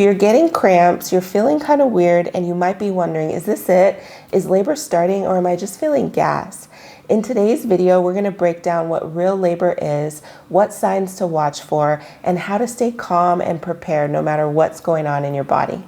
You're getting cramps, you're feeling kind of weird, and you might be wondering, is this it? Is labor starting, or am I just feeling gas? In today's video, we're going to break down what real labor is, what signs to watch for, and how to stay calm and prepared no matter what's going on in your body.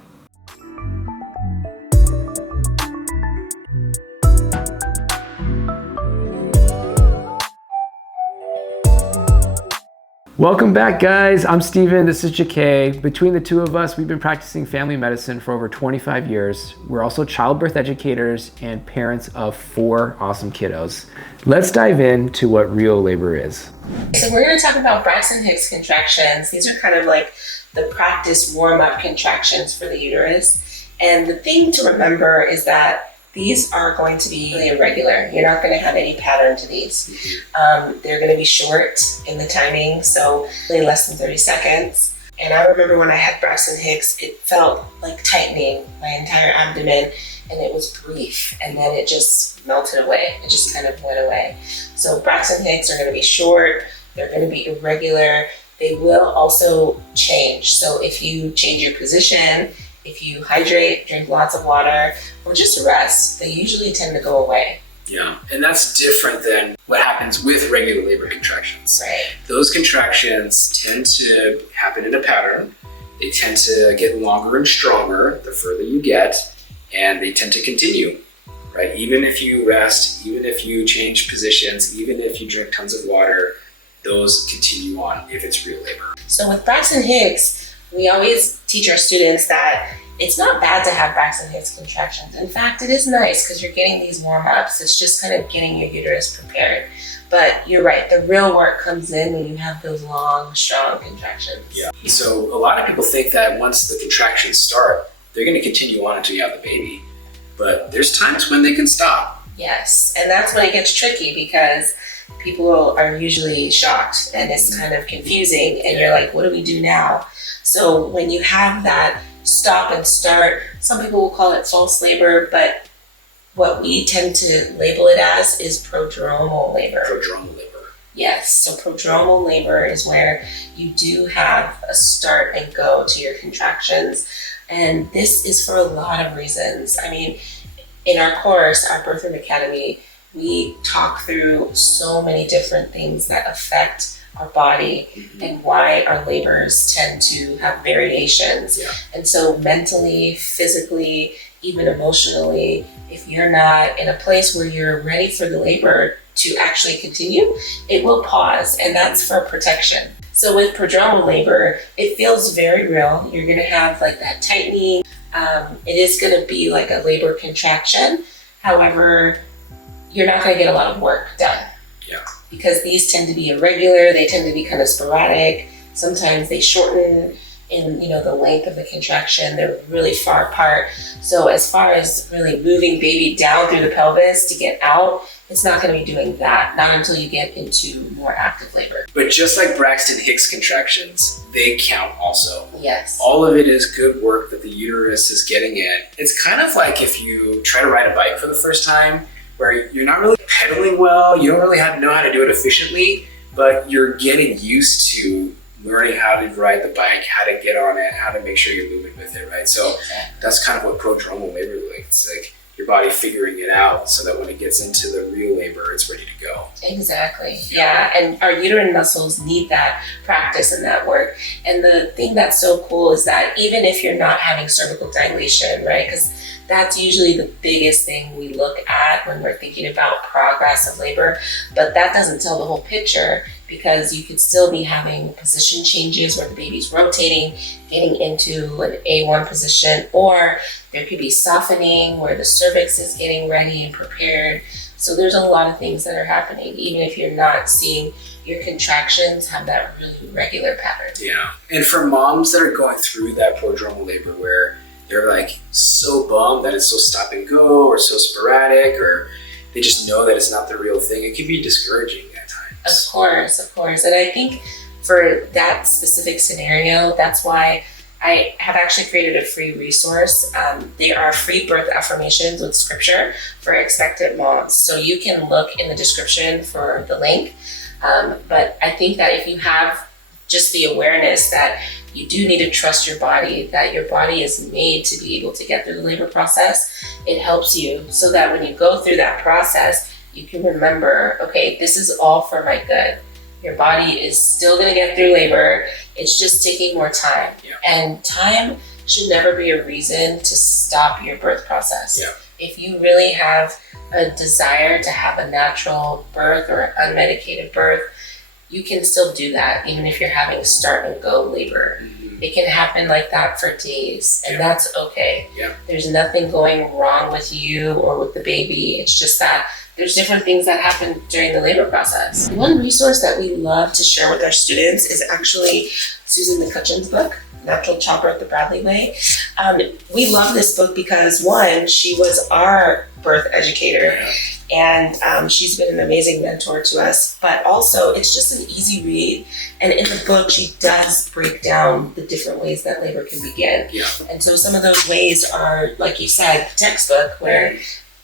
Welcome back, guys. I'm Steven, this is Jakay. Between the two of us, we've been practicing family medicine for over 25 years. We're also childbirth educators and parents of 4 awesome kiddos. Let's dive into what real labor is. So we're going to talk about Braxton Hicks contractions. These are kind of like the practice warm-up contractions for the uterus. And the thing to remember is that these are going to be really irregular. You're not going to have any pattern to these. They're going to be short in the timing, so really less than 30 seconds. And I remember when I had Braxton Hicks, it felt like tightening my entire abdomen, and it was brief, and then it just melted away. It just kind of went away. So Braxton Hicks are going to be short. They're going to be irregular. They will also change. So if you change your position, if you hydrate, drink lots of water, or just rest, they usually tend to go away. Yeah, and that's different than what happens with regular labor contractions. Right. Those contractions tend to happen in a pattern. They tend to get longer and stronger the further you get, and they tend to continue, right? Even if you rest, even if you change positions, even if you drink tons of water, those continue on if it's real labor. So with Braxton Hicks, we always teach our students that it's not bad to have Braxton Hicks contractions. In fact, it is nice because you're getting these warm-ups. It's just kind of getting your uterus prepared. But you're right, the real work comes in when you have those long, strong contractions. Yeah. So a lot of people think that once the contractions start, they're going to continue on until you have the baby. But there's times when they can stop. Yes, and that's when it gets tricky because people are usually shocked and it's kind of confusing and you're like, what do we do now? So when you have that stop and start, some people will call it false labor, but what we tend to label it as is prodromal labor. Prodromal labor. Yes, so prodromal labor is where you do have a start and go to your contractions. And this is for a lot of reasons. I mean, in our course, our Birth Room Academy, we talk through so many different things that affect our body and why our labors tend to have variations. Yeah. And so mentally, physically, even emotionally, if you're not in a place where you're ready for the labor to actually continue, it will pause, and that's for protection. So with prodromal labor, it feels very real. You're gonna have like that tightening. It is gonna be like a labor contraction. However, you're not gonna get a lot of work done. Yeah. Because these tend to be irregular, they tend to be kind of sporadic. Sometimes they shorten in the length of the contraction. They're really far apart. So as far as really moving baby down through the pelvis to get out, it's not going to be doing that, not until you get into more active labor. But just like Braxton Hicks contractions, they count also. Yes. All of it is good work that the uterus is getting in. It's kind of like if you try to ride a bike for the first time, where you're not really pedaling well, you don't really know how to do it efficiently, but you're getting used to learning how to ride the bike, how to get on it, how to make sure you're moving with it, right? So that's kind of what prodromal labor is like. It's like your body figuring it out so that when it gets into the real labor, it's ready to go. Exactly. Yeah. And our uterine muscles need that practice and that work. And the thing that's so cool is that even if you're not having cervical dilation, right? Because that's usually the biggest thing we look at when we're thinking about progress of labor, but that doesn't tell the whole picture because you could still be having position changes where the baby's rotating, getting into an A1 position, or there could be softening where the cervix is getting ready and prepared. So there's a lot of things that are happening, even if you're not seeing your contractions have that really regular pattern. Yeah, and for moms that are going through that prodromal labor where they're like so bummed that it's so stop and go or so sporadic, or they just know that it's not the real thing, it can be discouraging at times. Of course. And I think for that specific scenario, that's why I have actually created a free resource. They are free birth affirmations with scripture for expectant moms. So you can look in the description for the link. But I think that if you have just the awareness that you do need to trust your body, that your body is made to be able to get through the labor process. It helps you so that when you go through that process, you can remember, okay, this is all for my good. Your body is still going to get through labor. It's just taking more time. Yeah. And time should never be a reason to stop your birth process. Yeah. If you really have a desire to have a natural birth or an unmedicated birth, you can still do that even if you're having start and go labor. Mm-hmm. It can happen like that for days, and Yeah. that's okay. Yeah. There's nothing going wrong with you or with the baby. It's just that there's different things that happen during the labor process. One resource that we love to share with our students is actually Susan McCutcheon's book, Natural Childbirth the Bradley Way. We love this book because, one, she was our birth educator, and she's been an amazing mentor to us, but also it's just an easy read. And in the book, she does break down the different ways that labor can begin. Yeah. And so some of those ways are, like you said, textbook, where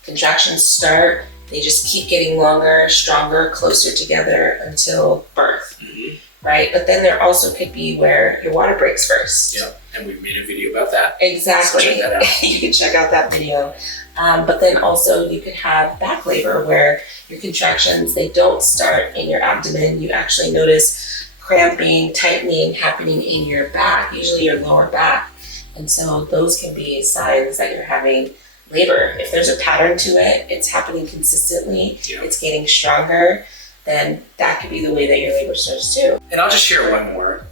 contractions start, they just keep getting longer, stronger, closer together until birth. Mm-hmm. Right? But then there also could be where your water breaks first. Yeah, and we've made a video about that. Exactly. So check that out. You can check out that video. But then also you could have back labor where your contractions, they don't start in your abdomen. You actually notice cramping, tightening happening in your back, usually your lower back. And so those can be signs that you're having labor. If there's a pattern to it, it's happening consistently, Yeah. it's getting stronger, then that could be the way that your labor starts too. And I'll just share one more.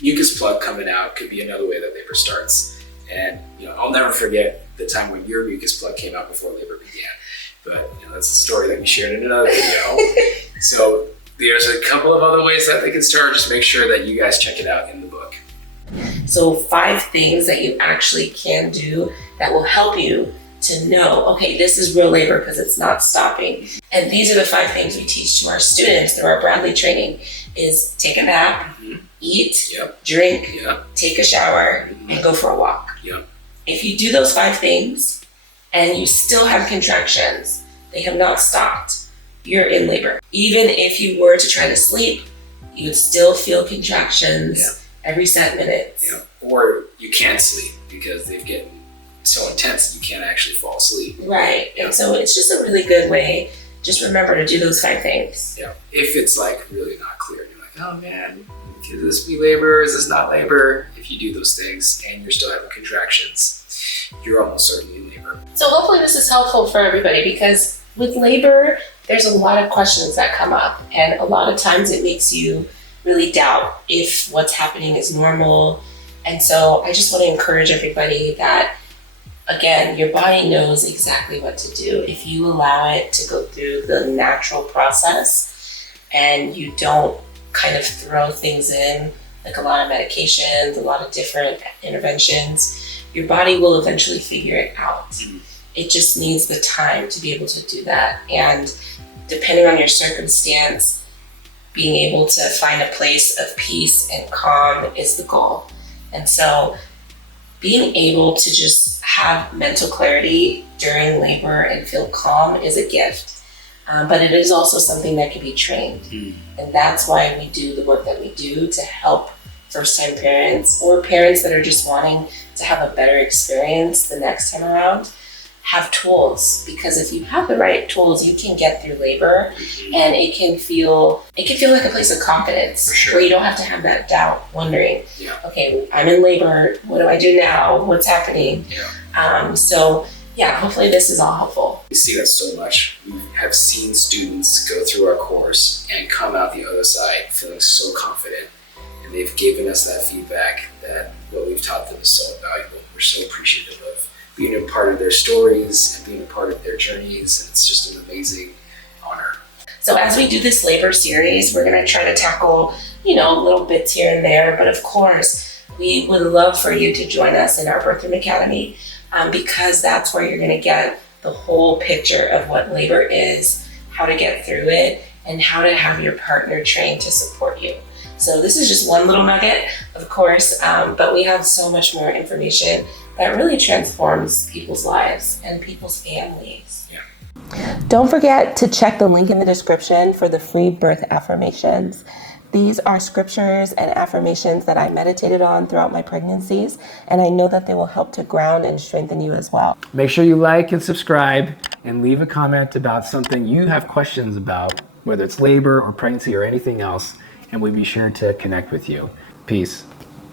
Mucus plug coming out could be another way that labor starts. And I'll never forget the time when your mucus plug came out before labor began. But that's a story that we shared in another video. So there's a couple of other ways that they can start. Just make sure that you guys check it out in the book. So 5 things that you actually can do that will help you to know, okay, this is real labor because it's not stopping. And these are the 5 things we teach to our students through our Bradley training is take a nap, eat, Yep. drink, Yep. take a shower, Mhm. and go for a walk. Yep. If you do those 5 things and you still have contractions, they have not stopped, you're in labor. Even if you were to try to sleep, you would still feel contractions every 7 minutes. Yeah. Or you can't sleep because they've gotten so intense that you can't actually fall asleep. Right. And so it's just a really good way. Just remember to do those 5 things. Yeah. If it's really not clear, you're like, oh man, could this be labor? Is this not labor? If you do those things and you're still having contractions, you're almost certainly in labor. So hopefully this is helpful for everybody because with labor, there's a lot of questions that come up. And a lot of times it makes you really doubt if what's happening is normal. And so I just want to encourage everybody that, again, your body knows exactly what to do. If you allow it to go through the natural process and you don't kind of throw things in, like a lot of medications, a lot of different interventions, your body will eventually figure it out. Mhm. It just needs the time to be able to do that. And depending on your circumstance, being able to find a place of peace and calm is the goal. And so being able to just have mental clarity during labor and feel calm is a gift. But it is also something that can be trained. Mm. And that's why we do the work that we do to help first-time parents or parents that are just wanting to have a better experience the next time around, have tools. Because if you have the right tools, you can get through labor and it can feel like a place of confidence. For sure. Where you don't have to have that doubt, wondering, Yeah. okay, I'm in labor, what do I do now? What's happening? Yeah. Hopefully this is all helpful. We see that so much. We have seen students go through our course and come out the other side feeling so confident. And they've given us that feedback that what we've taught them is so valuable. We're so appreciative of being a part of their stories and being a part of their journeys. And it's just an amazing honor. So as we do this labor series, we're going to try to tackle, little bits here and there. But of course, we would love for you to join us in our Birthroom Academy because that's where you're going to get the whole picture of what labor is, how to get through it, and how to have your partner trained to support you. So this is just one little nugget, of course, but we have so much more information that really transforms people's lives and people's families. Yeah. Don't forget to check the link in the description for the free birth affirmations. These are scriptures and affirmations that I meditated on throughout my pregnancies, and I know that they will help to ground and strengthen you as well. Make sure you like and subscribe and leave a comment about something you have questions about, whether it's labor or pregnancy or anything else, and we'll be sure to connect with you. Peace.